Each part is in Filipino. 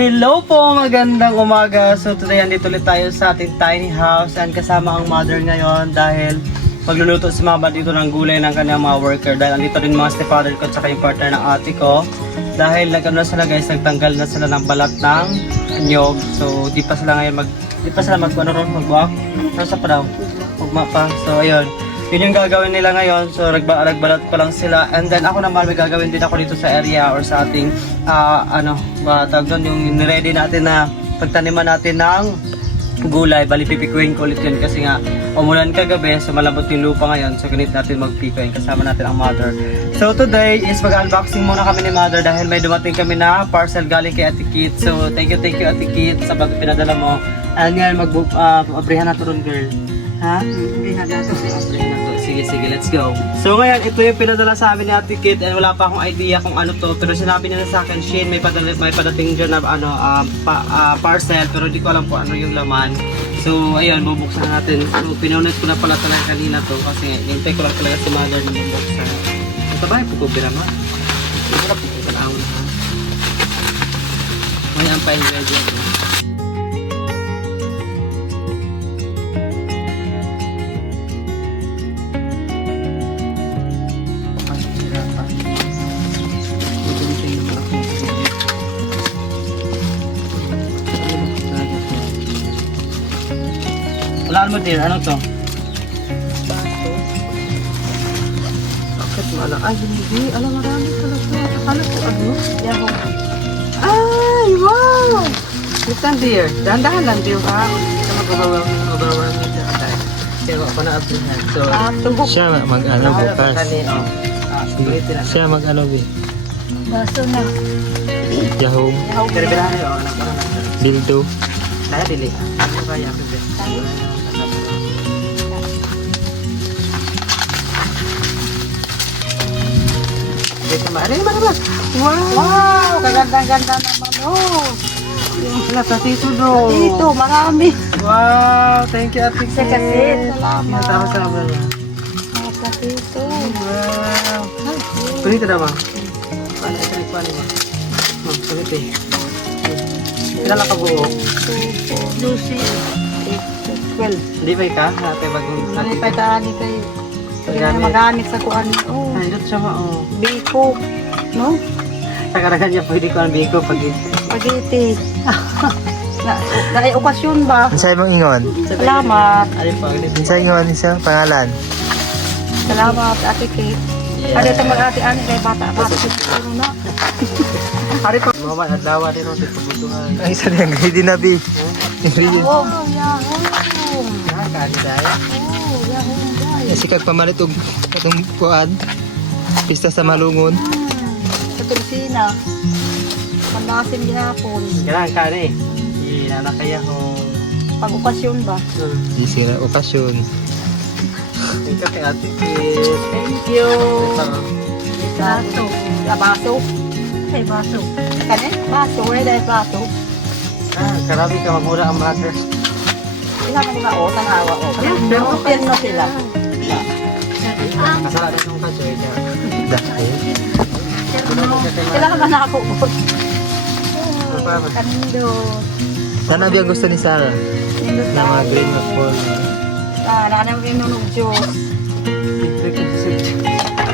Hello po, magandang umaga. So today andito ulit tayo sa ating tiny house and kasama ang mother ngayon dahil magluluto si mama dito ng gulay ng kanyang mga worker dahil andito rin mga stepfather ko at yung partner ng ate ko dahil nagano na sila guys, nagtanggal na sila ng balat ng nyog. So di pa sila mag-walk. Pero sa pa daw, magmapa. So ayun, yun yung gagawin nila ngayon. So nagbalat pa lang sila and then ako naman may gagawin din ako dito sa area or sa ating tawag doon, yung niready natin na pagtaniman natin ng gulay. Bali pipikuin ko ulit yun kasi nga umulan kagabi, so malambot yung lupa ngayon, so ganit natin magpikuin kasama natin ang mother. So today is mag-unboxing muna kami ni mother dahil may dumating kami na parcel galing kay Ate Kit. So thank you Ate Kit sa pinadala mo. And ngayon mag-abrihan na to ron, girl. Ha? Abrihan na to. Sige, let's go. So ngayon, ito yung pinadala sa amin ni Ate Kit and wala pa akong idea kung ano to. Pero sinabi niya sa akin, Shane, may padating dyan na parcel, pero hindi ko alam po ano yung laman. So ayun, bubuksan natin. So pinaunet ko na pala talaga kanina to kasi hintay ko lang talaga si mother na bubuksan. Ito ba, ipukubira mo? Ito na po, ito na ha. May ampay ingredient. Walaan mo din, ano to? Bakit mo alam? Ay, hindi. Alam, marami talaga. Akala ko ano? Yahoo. Ay, wow! Litan dear. Dahan-dahan lang dear ha. Ito mag-overwhelm mo dyan. Pero ako na abrihan. So, siya mag-ano bukas. Siya mag-ano bi. Baso na. Yahoo. Kaya-birahan yun. Dildo. Kaya bili. Ano ba yung bili? Wow! Kaganda-ganda naman oh. Wala, patito do. Dito, marami. Wow, thank you Ate Kit. Kasi, salamat. Sama-sama. Mga dito. Wow. Pulito na ba? Paano ito ba? Pulito eh. Kilala ka buo? Lucy. 12. Hindi ba ka? Natin bagong Mali pa taani kayo. Magamit sa kuan. Oh. Ay, ito siya mo. Biko. No? Sa karagan niya pwede ko ang biko pag Spaghetti. Dahil okasyon ba? Isa mong ingon. Salamat. Ano pa? Isa ingon, isa pangalan. Salamat, Ate Kate. Ano ito mag-ate-ani kay bata-bata. Ano na? Hari pa. Mama, adlawa din rin kebutuhan. Ang isa niyang ready na bi. Oh, yahoo. Nakakani dahil. Oh, yahoo, guys. Kasi kag pamalit og katong kuan. Pista sa Malungon. Sa Tursina. Panlasin gihapon. Ganang ka na eh. Anak kaya ho. Pag okasyon ba? Di sila okasyon. Thank you kay Ate Kit. Thank you. Baso. Baso. Ay, baso. Kani? Baso. Wala dahil baso. Karami ka mamura ang mother. Ilang ka nila o, tanawa o. Pero open na sila. Kasalanan nung kasoy niya. Dahil. Kailangan man ako. Kanindo. Sana biyang gusto ni Sarah. Na mga green na fall. Nana mo yung nunog Diyos.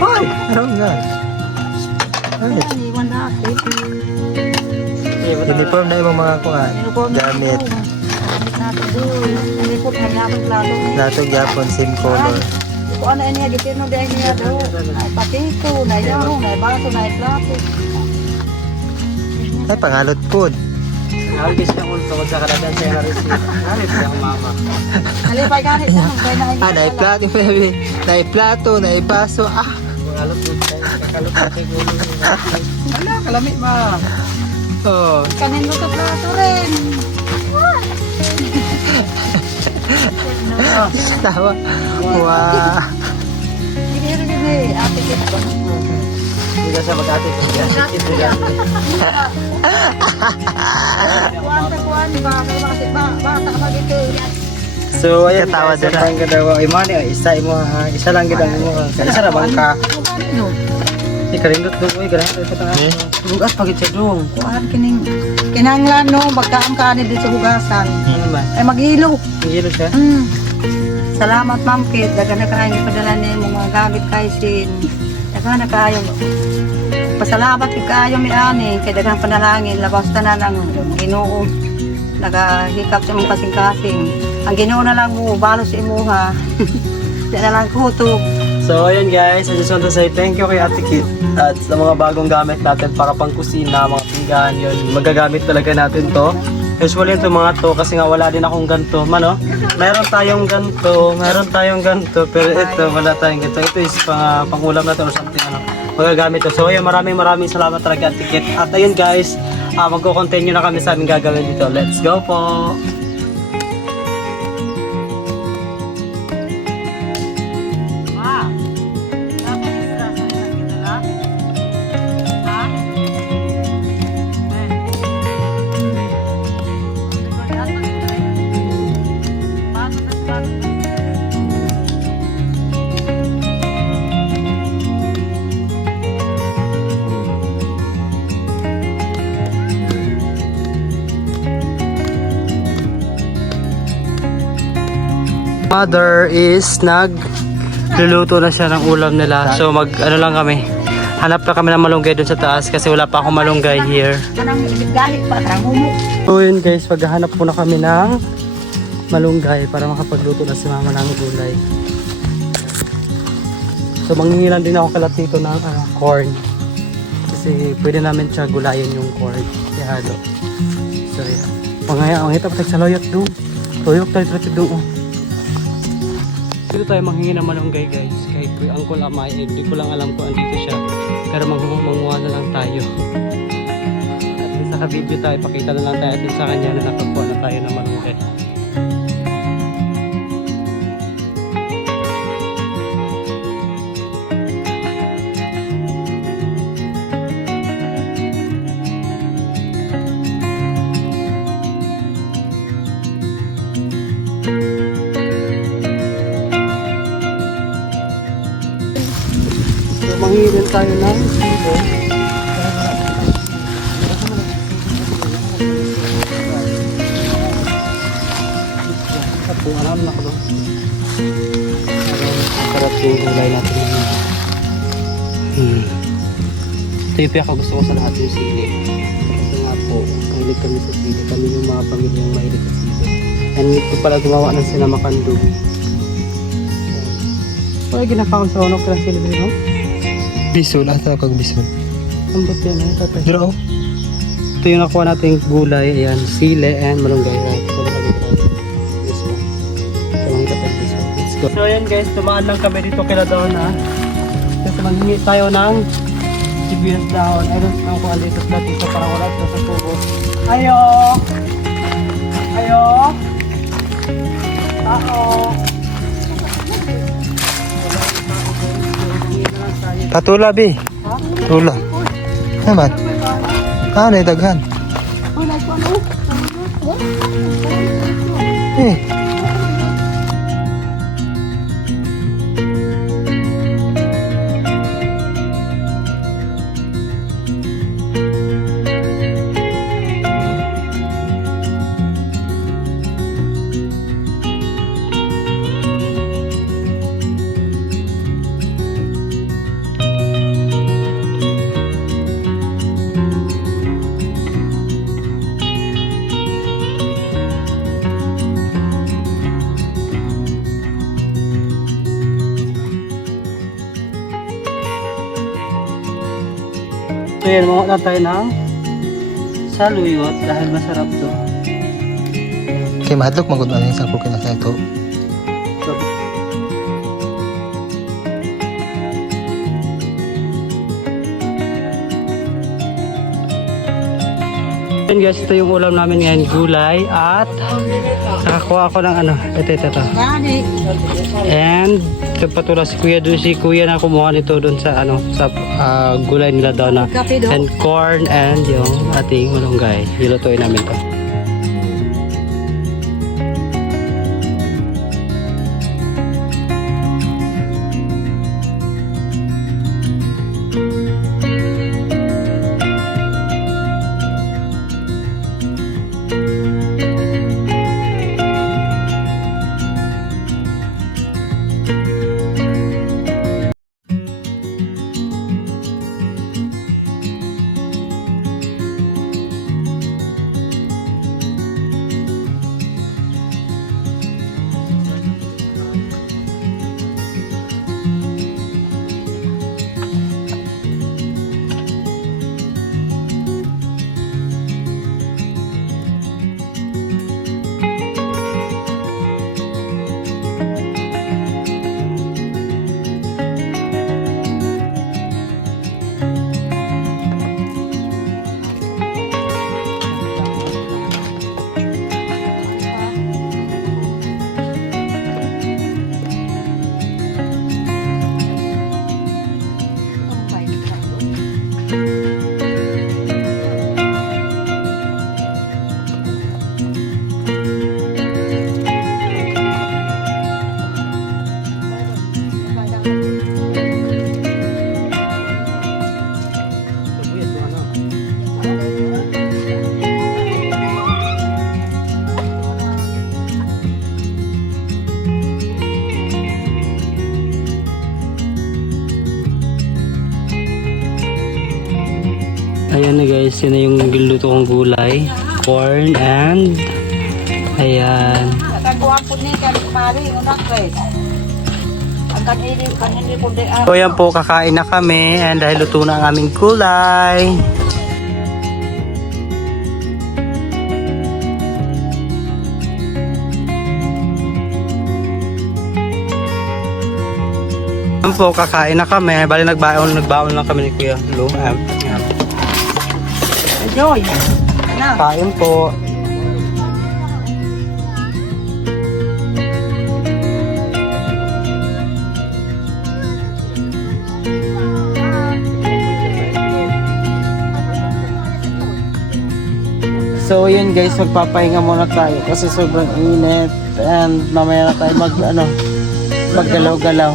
Hoy! Ano nga? Ay, Iwan natin. uniform na yung mga kuan. Gamit. Gamit natin doon. Uniform na gamit lalo. Natog yapon, same color. Kung ano niya, gitino din niya doon. Ay patito, na yaho, na baso, na plato. Ay, pangalot po. Nalagis na ulto kung sa karagan siya na-receive. Nalit siya ang mama. Halipay ganit na. Naiplato, naiplato, naibaso. Pangalot doon tayo. Kakalot na siguro. Wala, kalamit ma. Oh. Kanindo sa plato rin. Tawa. Wow. Gini, ate kita ba? Hindi ka siya mag-ate. Kuwan ba? Kaya bakit ba? Bata ka dito. So ayan, Katawa isa din lang gadawa. Imani, isa mo ha. Isa lang gid ang mo. Isa ra bang ka? No. Ikarindot doon, uy, ganun. Ito ka. Eh? Bugas pagit siya doon. Kuan kining kinahanglan no magkaon ka ni dito sa hugasan. Ano ba? Ay mag-ilo. Hilo siya. Salamat ma'am kid, daga na kaayo padala ni mga gamit kay sin. Daga na kaayo. Pasalamat kay kaayo mi ani kay daghang panalangin labas tanan ang Ginoo. Nagahikap sa mga kasing-kasing. Ang Ginoo na lang mo balos sa imuha. Di na lang kutob. So ayun guys, I just want to say thank you kay Ate Kit at sa mga bagong gamit natin para pang kusina, mga pinggan, yun. Magagamit talaga natin to. Usually ito mga to kasi nga wala din akong ganto. Mano, meron tayong ganto, pero ito wala tayong ganto. Ito is pangulam natin or something ano. Magagamit to. So ayun, maraming salamat talaga Ate Kit. At ayun guys, magko-continue na kami sa aming gagawin dito. Let's go po! Mother is nagluluto na siya ng ulam nila. So ano lang kami. Hanap na kami ng malunggay dun sa taas kasi wala pa akong malunggay here. Kanang ibigahit pa karang humo. So yun guys, maghahanap po na kami ng malunggay para makapagluto na si mama ng gulay. So manghihilan din ako kalat dito ng corn. Kasi pwede namin siya gulayin yung corn. Ihalo. So yeah. Pangaya, ang hitap sa loyot doon. Loyot tayo doon. Dito tayo manghingi ng malunggay guys. Kahit Kuya Uncle Amay, hindi ko lang alam kung andito siya. Pero manguha na lang tayo. At least naka-video tayo, pakita na lang tayo at least sa kanya na nakakuha na tayo ng malunggay. Manghirin tayo ng silo. Alam na ko doon. Sarap yung gulay natin. Ito yung gusto ko sa lahat yung sili. Kasi nga po, mahilig kami sa sili. Kami yung mga pamilyang mahilig sa sili. And need ko pala gumawa ng sinamakando. Wala ginakaon sa unok ng sili dito. Bisol, ata kag bisol. Ang ba't yan eh, tatay? Dito oh. Ito yung nakuha nating gulay, ayan, sile and malunggay. Right? So, this one. So, let's go. So, ayan guys, tumaan lang kami dito kila doon ha. Kasi manghingi tayo ng sibuyas dahon. I don't know kung andito sila dito, parang wala sila sa tubo. Ayo! Ayo! Patula bi. Tula. Naman. Ano yung daghan? Eh. So yan, mga tayo ng saluyot dahil masarap to. Kay madlok magud ang sa ko kinasa ito. Yan guys, ito yung ulam namin ngayon, gulay at nakakuha ako ng ano, ito. Gani. And patula si kuya na kumuha nito doon sa ano, sa gulay nila daw na Kape do. and corn and yung ating malunggay. Hilutuin namin to. So yun na yung niluto kong gulay. Corn and ayan. Nagagawa po ni Kari, unak guys. Ang kanili po di So yan po, kakain na kami and dahil luto na ang aming gulay. Yan po, kakain na kami. Bali nagbaon lang kami ni Kuya Lu. Enjoy. Na. Kain po. So yun guys, magpapahinga muna tayo kasi sobrang init and mamaya na tayo maggalaw-galaw.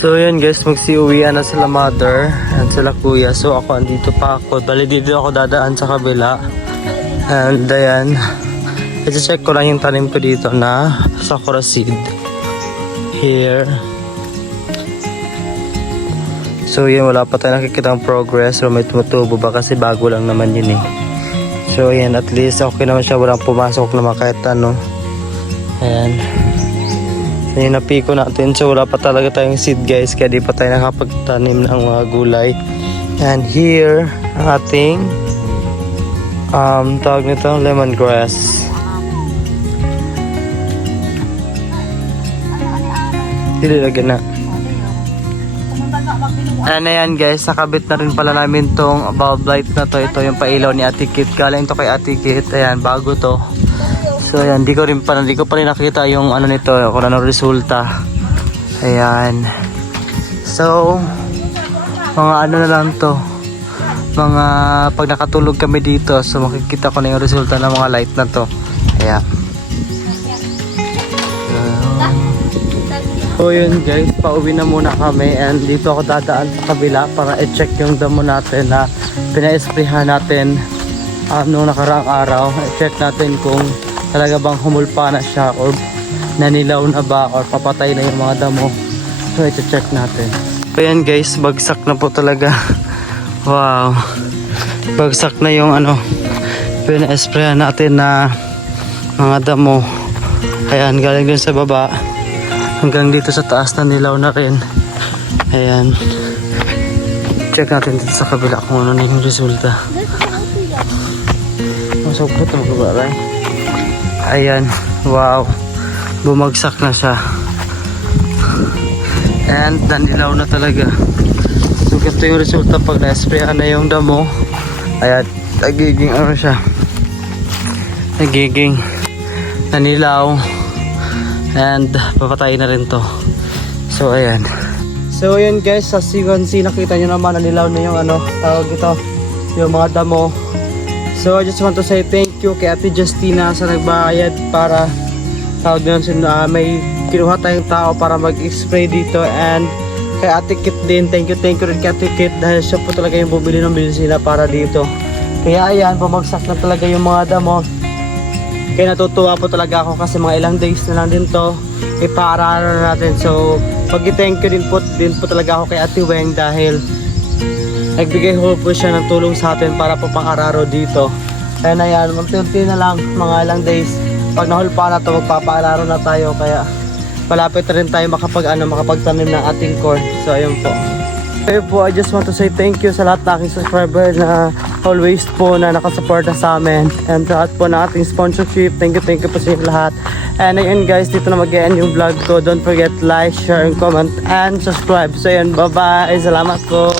So yun guys, magsiuwian na sila mother and sila kuya. So ako andito pa ako. Bali dito ako dadaan sa kabila. And ayan, i-check ko lang yung tanim ko dito na sakura seed. Here. So yun, wala pa tayo nakikita ang progress or may tumutubo ba kasi bago lang naman yun eh. So ayan, at least okay naman siya, walang pumasok naman kahit ano. Ayan. Yung napiko natin, so wala pa talaga tayong seed guys, kaya di pa tayo nakapagtanim ng mga gulay. And here ang ating tawag nito, lemongrass. Dililagyan na. And ayan guys, nakabit na rin pala namin tong bulb light na to. Ito yung pailaw ni Ate Kit, galing to kay Ate Kit. Ayan, bago to. So ayan, hindi ko pa rin nakita yung ano nito, kung ano resulta. Ayan. So mga ano na lang to, mga pag nakatulog kami dito, so makikita ko na yung resulta ng mga light na to. Ayan. So yun guys, pauwi na muna kami and dito ako dadaan sa kabila para i-check yung damo natin na pina-sprayhan natin noong nakaraang araw. I-check natin kung talaga bang humulpa na siya or nanilaw na ba or papatay na yung mga damo. So i-check natin. So yan guys, bagsak na po talaga. Wow, bagsak na yung pina-sprayan natin na mga damo. Ayan, galing din sa baba hanggang dito sa taas na nilaw na rin. Ayan, check natin dito sa kabila kung ano na yung resulta. Masukot na magkabala. Ayan, wow, bumagsak na siya and nanilaw na talaga. So ganito yung resulta pag na-sprayan na yung damo. Ayan, nagiging ano siya, nagiging nanilaw and papatay na rin to. So ayan. So ayan guys, sa sequence nakita nyo naman nanilaw na yung tawag ito, yung mga damo. So I just want to say thank you kay Ate Justina sa nagbayad para tawag doon may kinuha tayong tao para mag-spray dito, and kay Ate Kit din, thank you rin kay Ate Kit dahil siya po talaga yung bumili ng bilisina para dito. Kaya ayan, bumagsak na talaga yung mga damo. Kaya natutuwa po talaga ako kasi mga ilang days na lang din to ipaararo natin. So pag-thank you din po talaga ako kay Ate Weng dahil nagbigay po siya ng tulong sa atin para po pang-araro dito. Kaya na yan, magtunti na lang mga ilang days. Pag nahulpa na to, magpapa-araro na tayo. Kaya malapit na rin tayo makapagtanim ng ating corn. So ayun po. Kaya po, I just want to say thank you sa lahat ng aking subscriber na always po na nakasuporta sa amin. And sa lahat po ng ating sponsorship, thank you po sa inyo lahat. And ayun guys, dito na mag-end yung vlog ko. Don't forget like, share, and comment, and subscribe. So ayun, bye-bye. Salamat po.